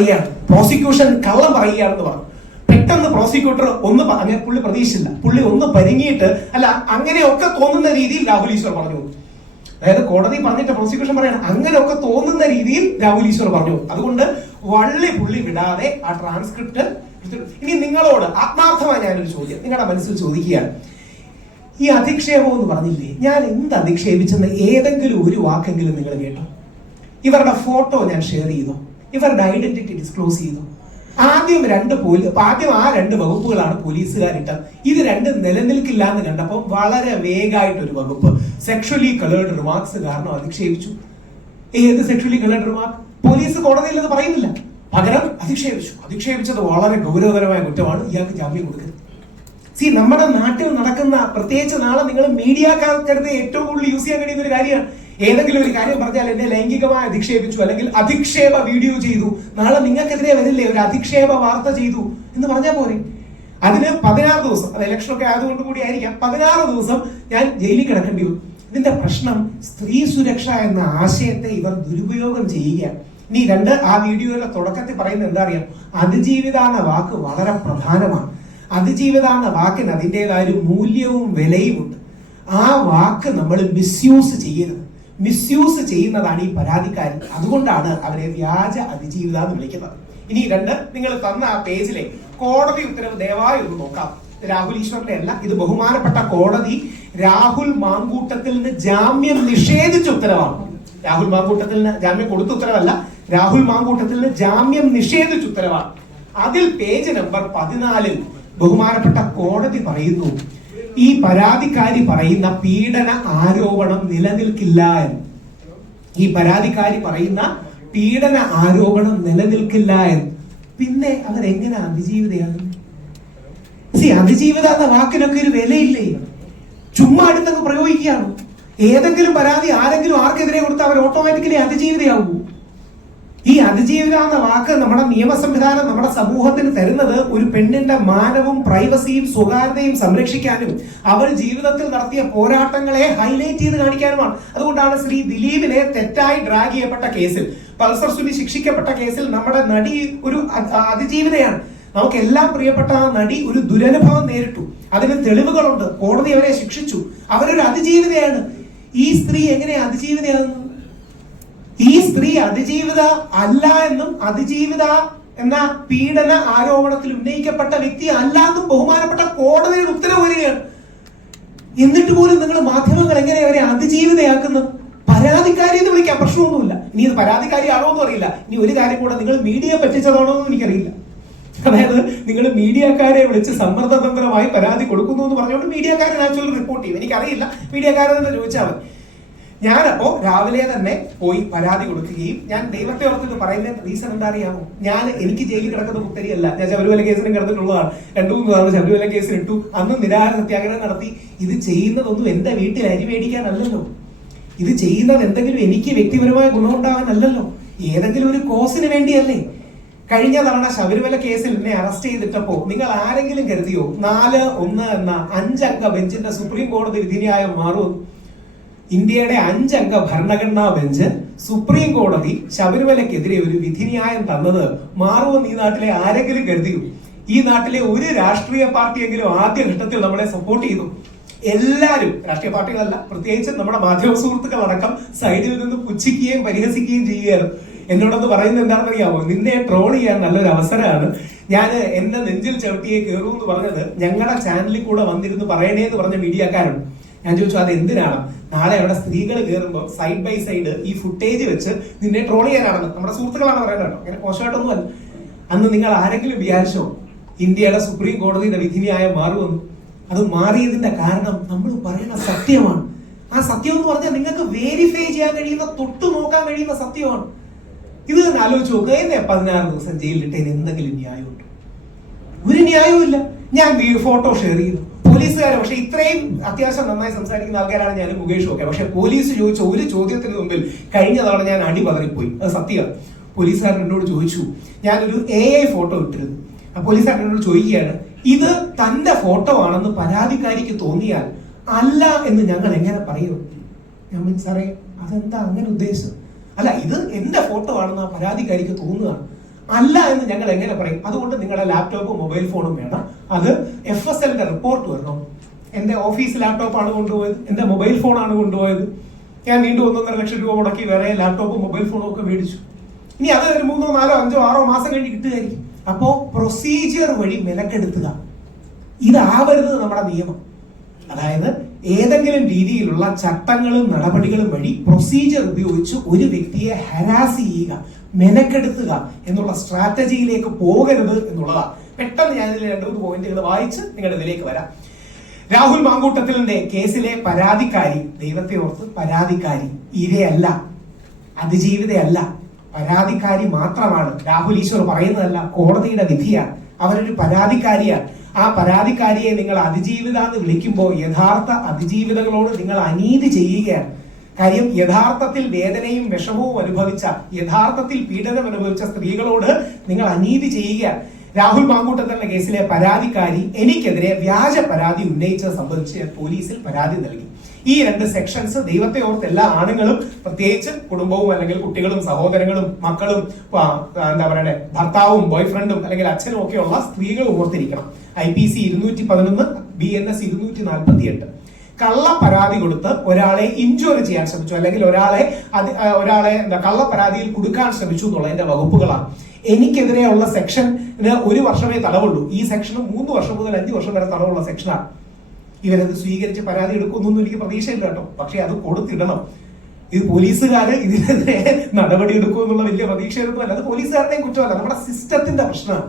പറയുകയാണ്. പ്രോസിക്യൂഷൻ കള്ളം പറയുകയാണെന്ന് പറഞ്ഞു. പെട്ടെന്ന് പ്രോസിക്യൂട്ടർ ഒന്ന് അങ്ങനെ പുള്ളി പ്രതീക്ഷിച്ചില്ല. പുള്ളി ഒന്ന് പരിങ്ങിയിട്ട് അല്ല അങ്ങനെയൊക്കെ തോന്നുന്ന രീതിയിൽ രാഹുൽ ഈശ്വർ പറഞ്ഞു. അതായത് കോടതി പറഞ്ഞിട്ട് പ്രോസിക്യൂഷൻ പറയണം അങ്ങനെയൊക്കെ തോന്നുന്ന രീതിയിൽ രാഹുൽ ഈശ്വർ പറഞ്ഞു. അതുകൊണ്ട് വള്ളി പുള്ളി വിടാതെ ആ ട്രാൻസ്ക്രിപ്റ്റ് ഇനി നിങ്ങളോട് ആത്മാർത്ഥമായി ഞാനൊരു ചോദ്യം നിങ്ങളുടെ മനസ്സിൽ ചോദിക്കുകയാണ്. ഈ അധിക്ഷേപം എന്ന് പറഞ്ഞില്ലേ ഞാൻ എന്ത് അധിക്ഷേപിച്ചെന്ന് ഏതെങ്കിലും ഒരു വാക്കെങ്കിലും നിങ്ങൾ കേട്ടോ? ഇവരുടെ ഫോട്ടോ ഞാൻ ഷെയർ ചെയ്തു. ഇവരുടെ ഐഡന്റിറ്റി ഡിസ്ക്ലോസ് ചെയ്തു. ആദ്യം രണ്ട് പോലീസ് ആദ്യം ആ രണ്ട് വകുപ്പുകളാണ് പോലീസുകാരിട്ടത്. ഇത് രണ്ടും നിലനിൽക്കില്ല എന്ന് കണ്ടപ്പോൾ വളരെ വേഗമായിട്ട് ഒരു വകുപ്പ്. സെക്ഷലി കളേർഡ് റിമാർക്സ് കാരണം അധിക്ഷേപിച്ചു. ഏത് സെക്ഷലി കളേർഡ് റിമാർക്ക് പോലീസ് കോടതിയിൽ അത് പറയുന്നില്ല. പകരം അധിക്ഷേപിച്ചു. അധിക്ഷേപിച്ചത് വളരെ ഗൗരവകരമായ കുറ്റമാണ്. ഇയാൾക്ക് ജാമ്യം കൊടുക്കുന്നത് സി നമ്മുടെ നാട്ടിൽ നടക്കുന്ന പ്രത്യേകിച്ച് നാളെ നിങ്ങൾ മീഡിയ മീഡിയക്കാർക്കടുത്ത് ഏറ്റവും കൂടുതൽ യൂസ് ചെയ്യാൻ കഴിയുന്ന ഒരു കാര്യമാണ്. ഏതെങ്കിലും ഒരു കാര്യം പറഞ്ഞാൽ എന്നെ ലൈംഗികമായി അധിക്ഷേപിച്ചു അല്ലെങ്കിൽ അധിക്ഷേപ വീഡിയോ ചെയ്തു. നാളെ നിങ്ങൾക്കെതിരെ വരില്ലേ ഒരു അധിക്ഷേപ വാർത്ത ചെയ്തു എന്ന് പറഞ്ഞാൽ പോരെ. അതിന് പതിനാറ് ദിവസം അത് ഇലക്ഷൻ ഒക്കെ ആയതുകൊണ്ട് കൂടി ആയിരിക്കാം. പതിനാറ് ദിവസം ഞാൻ ജയിലിൽ കിടക്കേണ്ടി വന്നു. ഇതിന്റെ പ്രശ്നം സ്ത്രീ സുരക്ഷ എന്ന ആശയത്തെ ഇവർ ദുരുപയോഗം ചെയ്യുകയാണ് ഇനി രണ്ട് ആ വീഡിയോയുടെ തുടക്കത്തിൽ പറയുന്നത് എന്താ അറിയാം? അതിജീവിത എന്ന വാക്ക് വളരെ പ്രധാനമാണ്. അതിജീവിത എന്ന വാക്കിന് അതിന്റെതായ ഒരു മൂല്യവും വിലയും ഉണ്ട് ആ വാക്ക് നമ്മൾ മിസ്യൂസ് ചെയ്യരുത്. മിസ്യൂസ് ചെയ്യുന്നതാണ് ഈ പരാതിക്കാരൻ. അതുകൊണ്ടാണ് അവരെ വ്യാജ അതിജീവിത എന്ന് വിളിക്കുന്നത്. ഇനി രണ്ട് നിങ്ങൾ തന്ന ആ പേജിലെ കോടതി ഉത്തരവ് ദയവായി ഒന്ന് നോക്കാം. രാഹുൽ ഈശ്വറിന്റെ അല്ല ഇത് ബഹുമാനപ്പെട്ട കോടതി രാഹുൽ മാങ്കൂട്ടത്തിൽ നിന്ന് ജാമ്യം നിഷേധിച്ച ഉത്തരവാണ്. രാഹുൽ മാങ്കൂട്ടത്തിൽ നിന്ന് ജാമ്യം കൊടുത്ത ഉത്തരവല്ല രാഹുൽ മാങ്കൂട്ടത്തിൽ നിന്ന് ജാമ്യം നിഷേധിച്ച ഉത്തരവാണ്. അതിൽ പേജ് നമ്പർ പതിനാലിൽ ബഹുമാനപ്പെട്ട കോടതി പറയുന്നു ഈ പരാതിക്കാരി പറയുന്ന പീഡന ആരോപണം നിലനിൽക്കില്ല എന്ന്. ഈ പരാതിക്കാരി പറയുന്ന പീഡന ആരോപണം നിലനിൽക്കില്ല എന്ന്. പിന്നെ അവർ എങ്ങനെ അതിജീവിതയാണ് സി അതിജീവിത എന്ന വാക്കിനൊക്കെ ഒരു വിലയില്ലേ? ചുമ്മാ അടുത്തങ്ങ് പ്രയോഗിക്കുകയാണ്. ഏതെങ്കിലും പരാതി ആരെങ്കിലും ആർക്കെതിരെ കൊടുത്താൽ അവർ ഓട്ടോമാറ്റിക്കലി അതിജീവിതയാവൂ. ഈ അതിജീവിത എന്ന വാക്ക് നമ്മുടെ നിയമ സംവിധാനം നമ്മുടെ സമൂഹത്തിന് തരുന്നത് ഒരു പെണ്ണിന്റെ മാനവും പ്രൈവസിയും സ്വകാര്യതയും സംരക്ഷിക്കാനും അവൾ ജീവിതത്തിൽ നടത്തിയ പോരാട്ടങ്ങളെ ഹൈലൈറ്റ് ചെയ്ത് കാണിക്കാനുമാണ്. അതുകൊണ്ടാണ് ശ്രീ ദിലീപിനെ തെറ്റായി ഡ്രാഗ് ചെയ്യപ്പെട്ട കേസിൽ പൾസർ സുനി ശിക്ഷിക്കപ്പെട്ട കേസിൽ നമ്മുടെ നടി ഒരു അതിജീവിതയാണ്. നമുക്ക് എല്ലാം പ്രിയപ്പെട്ട ആ നടി ഒരു ദുരനുഭവം നേരിട്ടു. അതിന് തെളിവുകളുണ്ട്. കോടതി അവരെ ശിക്ഷിച്ചു. അവരൊരു അതിജീവിതയാണ്. ഈ സ്ത്രീ എങ്ങനെ അതിജീവിതയാകുന്നു? ഈ സ്ത്രീ അതിജീവിത അല്ല എന്നും അതിജീവിത എന്ന പീഡന ആരോപണത്തിൽ ഉന്നയിക്കപ്പെട്ട വ്യക്തി അല്ല എന്നും ബഹുമാനപ്പെട്ട കോടതിയുടെ ഉത്തരവ് വരികയാണ് എന്നിട്ട് പോലും നിങ്ങൾ മാധ്യമങ്ങൾ എങ്ങനെ അവരെ അതിജീവിതയാക്കുന്നു? പരാതിക്കാരി എന്ന് വിളിക്കാൻ പ്രശ്നമൊന്നുമില്ല. ഇനി ഇത് പരാതിക്കാരിയാണോ എന്ന് അറിയില്ല. ഇനി ഒരു കാര്യം കൂടെ നിങ്ങൾ മീഡിയ പറ്റിച്ചതാണോ എന്ന് എനിക്കറിയില്ല. അതായത് നിങ്ങൾ മീഡിയക്കാരെ വിളിച്ച് സമ്മർദ്ദതന്ത്രമായി പരാതി കൊടുക്കുന്നു എന്ന് പറഞ്ഞുകൊണ്ട് മീഡിയക്കാരൻ ആക്ച്വലി റിപ്പോർട്ട് ചെയ്യും. എനിക്കറിയില്ല. മീഡിയക്കാരെ തന്നെ ചോദിച്ചാൽ മതി. ഞാനപ്പോ രാവിലെ തന്നെ പോയി പരാതി കൊടുക്കുകയും ഞാൻ ദൈവത്തെ ഓർത്തിട്ട് പറയുന്ന റീസൺ എന്താ അറിയാമോ ഞാൻ എനിക്ക് ജയിലിൽ കിടക്കുന്ന കുത്തരിയല്ല ഞാൻ ശബരിമല കേസിനും കിടന്നിട്ടുള്ളതാണ്. രണ്ടു മൂന്ന് തവണ ശബരിമല കേസിൽ ഇട്ടു. അന്ന് നിരാഹാര സത്യാഗ്രഹം നടത്തി. ഇത് ചെയ്യുന്നതൊന്നും എന്റെ വീട്ടിൽ അരി മേടിക്കാനല്ലല്ലോ. ഇത് ചെയ്യുന്നത് എന്തെങ്കിലും എനിക്ക് വ്യക്തിപരമായ ഗുണമുണ്ടാകാനല്ലല്ലോ ഏതെങ്കിലും ഒരു കോസിന് വേണ്ടിയല്ലേ. കഴിഞ്ഞ തവണ ശബരിമല കേസിൽ എന്നെ അറസ്റ്റ് ചെയ്തിട്ടപ്പോ നിങ്ങൾ ആരെങ്കിലും കരുതിയോ? നാല് ഒന്ന് എന്ന അഞ്ചംഗ ബെഞ്ചിന്റെ സുപ്രീം കോടതി വിധിന്യായം മാറും ഇന്ത്യയുടെ അഞ്ചംഗ ഭരണഘടനാ ബെഞ്ച് സുപ്രീം കോടതി ശബരിമലക്കെതിരെ ഒരു വിധിന്യായം തന്നത് മാറുമെന്ന് ഈ നാട്ടിലെ ആരെങ്കിലും കരുതിയോ? ഈ നാട്ടിലെ ഒരു രാഷ്ട്രീയ പാർട്ടിയെങ്കിലും ആദ്യഘട്ടത്തിൽ നമ്മളെ സപ്പോർട്ട് ചെയ്തു. എല്ലാവരും രാഷ്ട്രീയ പാർട്ടികളല്ല പ്രത്യേകിച്ച് നമ്മുടെ മാധ്യമ സുഹൃത്തുക്കൾ അടക്കം സൈഡിൽ നിന്ന് പുച്ഛിക്കുകയും പരിഹസിക്കുകയും ചെയ്യുകയായിരുന്നു എന്നോടൊന്ന് പറയുന്നത് എന്താണെന്ന് അറിയാമോ നിന്നെ ട്രോൾ ചെയ്യാൻ നല്ലൊരു അവസരമാണ്. ഞാൻ എന്റെ നെഞ്ചിൽ ചവിട്ടിയെ കയറൂ എന്ന് പറഞ്ഞത് ഞങ്ങളുടെ ചാനലിൽ കൂടെ വന്നിരുന്ന് പറയണേ എന്ന് പറഞ്ഞ മീഡിയക്കാരുണ്ട് ഞാൻ ചോദിച്ചു അത് എന്തിനാണ്? നാളെ അവിടെ സ്ത്രീകൾ കയറുമ്പോൾ സൈഡ് ബൈ സൈഡ് ഈ ഫുട്ടേജ് വെച്ച് നിന്നെ ട്രോൾ ചെയ്യാനാണെന്ന്. നമ്മുടെ സുഹൃത്തുക്കളാണ് പറയുന്നത് കേട്ടോ. അങ്ങനെ മോശമായിട്ടൊന്നും അല്ല. അന്ന് നിങ്ങൾ ആരെങ്കിലും വിചാരിച്ചോ ഇന്ത്യയുടെ സുപ്രീം കോടതിയുടെ വിധിന്യായ മാറുമെന്ന്? അത് മാറിയതിന്റെ കാരണം നമ്മൾ പറയുന്ന സത്യമാണ്. ആ സത്യം എന്ന് പറഞ്ഞാൽ നിങ്ങൾക്ക് വേരിഫൈ ചെയ്യാൻ കഴിയുന്ന തൊട്ടു നോക്കാൻ കഴിയുന്ന സത്യമാണ്. ഇത് തന്നെ ആലോചിച്ച് നോക്കുക എന്നെ പതിനാറ് ദിവസം ജയിലിലിട്ടതിന് എന്തെങ്കിലും ന്യായമുണ്ട്? ഒരു ന്യായവും ഇല്ല ഞാൻ ഫോട്ടോ ഷെയർ ചെയ്തു പോലീസുകാരെ പക്ഷെ ഇത്രയും അത്യാവശ്യം നന്നായി സംസാരിക്കുന്ന ആൾക്കാരാണ് ഞാൻ മുകേഷും ഒക്കെ. പക്ഷെ പോലീസ് ചോദിച്ച ഒരു ചോദ്യത്തിന് മുമ്പിൽ കഴിഞ്ഞ തവണ ഞാൻ അടി പതറിപ്പോയി അത് സത്യമാണ് പോലീസുകാരൻ എന്നോട് ചോദിച്ചു ഞാനൊരു എ ഐ ഫോട്ടോ ഇട്ടിരുന്നു. പോലീസുകാരൻ എന്നോട് ചോദിക്കുകയാണ് ഇത് തന്റെ ഫോട്ടോ ആണെന്ന് പരാതിക്കാരിക്ക് തോന്നിയാൽ അല്ല എന്ന് ഞങ്ങൾ എങ്ങനെ പറയും? ഞാൻ മീൻ സാറേ അതെന്താ അങ്ങനെ ഉദ്ദേശം? അല്ല ഇത് എന്റെ ഫോട്ടോ ആണെന്ന് ആ പരാതിക്കാരിക്ക് തോന്നുകയാണ് അല്ല എന്ന് ഞങ്ങൾ എങ്ങനെ പറയും? അതുകൊണ്ട് നിങ്ങളുടെ ലാപ്ടോപ്പും മൊബൈൽ ഫോണും വേണം. അത് എഫ് എസ് എല്ലിന്റെ റിപ്പോർട്ട് വരണം എന്റെ ഓഫീസ് ലാപ്ടോപ്പാണ് കൊണ്ടുപോയത്. എന്റെ മൊബൈൽ ഫോൺ ആണ് കൊണ്ടുപോയത്. ഞാൻ വീണ്ടും ഒന്നൊന്നര ലക്ഷം രൂപ മുടക്കി വേറെ ലാപ്ടോപ്പും മൊബൈൽ ഫോണും ഒക്കെ മേടിച്ചു. ഇനി അത് ഒരു മൂന്നോ നാലോ അഞ്ചോ ആറോ മാസം കഴിഞ്ഞ് കിട്ടുകയായിരിക്കും. അപ്പോ പ്രൊസീജിയർ വഴി വിലക്കെടുത്തുക. ഇതാവരുത് നമ്മുടെ നിയമം. അതായത് ഏതെങ്കിലും രീതിയിലുള്ള ചട്ടങ്ങളും നടപടികളും വഴി പ്രൊസീജിയർ ഉപയോഗിച്ച് ഒരു വ്യക്തിയെ ഹരാസ് ചെയ്യുക. മെനക്കെടുത്തുക എന്നുള്ള സ്ട്രാറ്റജിയിലേക്ക് പോകരുത് എന്നുള്ളതാണ് പെട്ടെന്ന് ഞാൻ ഇതിൽ രണ്ട് മൂന്ന് പോയിന്റുകൾ വായിച്ച് നിങ്ങളുടെ ഇതിലേക്ക് വരാം. രാഹുൽ മാങ്കൂട്ടത്തിലിന്റെ കേസിലെ പരാതിക്കാരി ദൈവത്തെ ഓർത്ത് പരാതിക്കാരി ഇരയല്ല അതിജീവിതയല്ല. പരാതിക്കാരി മാത്രമാണ്. രാഹുൽ ഈശ്വർ പറയുന്നതല്ല കോടതിയുടെ വിധിയാണ്. അവരൊരു പരാതിക്കാരിയാണ്. ആ പരാതിക്കാരിയെ നിങ്ങൾ അതിജീവിത എന്ന് വിളിക്കുമ്പോൾ യഥാർത്ഥ അതിജീവിതകളോട് നിങ്ങൾ അനീതി ചെയ്യുകയാണ്. കാര്യം യഥാർത്ഥത്തിൽ വേദനയും വിഷമവും അനുഭവിച്ച യഥാർത്ഥത്തിൽ പീഡനം അനുഭവിച്ച സ്ത്രീകളോട് നിങ്ങൾ അനീതി ചെയ്യുക രാഹുൽ മാങ്കൂട്ടത്തിന്റെ കേസിലെ പരാതിക്കാരി എനിക്കെതിരെ വ്യാജ പരാതി ഉന്നയിച്ചത് സംബന്ധിച്ച് പോലീസിൽ പരാതി നൽകി. ഈ രണ്ട് സെക്ഷൻസ് ദൈവത്തെ ഓർത്ത് എല്ലാ ആണുങ്ങളും പ്രത്യേകിച്ച് കുടുംബവും അല്ലെങ്കിൽ കുട്ടികളും സഹോദരങ്ങളും മക്കളും എന്താ പറയണേ ഭർത്താവും ബോയ്ഫ്രണ്ടും അല്ലെങ്കിൽ അച്ഛനും ഒക്കെയുള്ള സ്ത്രീകൾ ഓർത്തിരിക്കണം. ഐ പി സി ഇരുന്നൂറ്റി പതിനൊന്ന് ബി എൻ എസ് ഇരുന്നൂറ്റി നാൽപ്പത്തി എട്ട് കള്ള പരാതി കൊടുത്ത് ഒരാളെ ഇൻജുർ ചെയ്യാൻ ശ്രമിച്ചു അല്ലെങ്കിൽ ഒരാളെ ഒരാളെ എന്താ കള്ള പരാതിയിൽ കൊടുക്കാൻ ശ്രമിച്ചു എന്നുള്ളതിന്റെ വകുപ്പുകളാണ്. എനിക്കെതിരെയുള്ള സെക്ഷന് ഒരു വർഷമേ തടവുള്ളൂ. ഈ സെക്ഷന് മൂന്ന് വർഷം മുതൽ അഞ്ച് വർഷം വരെ തടവുള്ള സെക്ഷനാണ്. ഇവരത് സ്വീകരിച്ച് പരാതി എടുക്കുന്നൊന്നും എനിക്ക് പ്രതീക്ഷയില്ല കേട്ടോ. പക്ഷെ അത് കൊടുത്തിടണം. ഇത് പോലീസുകാർ ഇതിനെതിരെ നടപടി എടുക്കുമെന്നുള്ള വലിയ പ്രതീക്ഷയൊന്നും അല്ല അത് പോലീസുകാരുടെയും കുറ്റമല്ല. നമ്മുടെ സിസ്റ്റത്തിന്റെ പ്രശ്നമാണ്.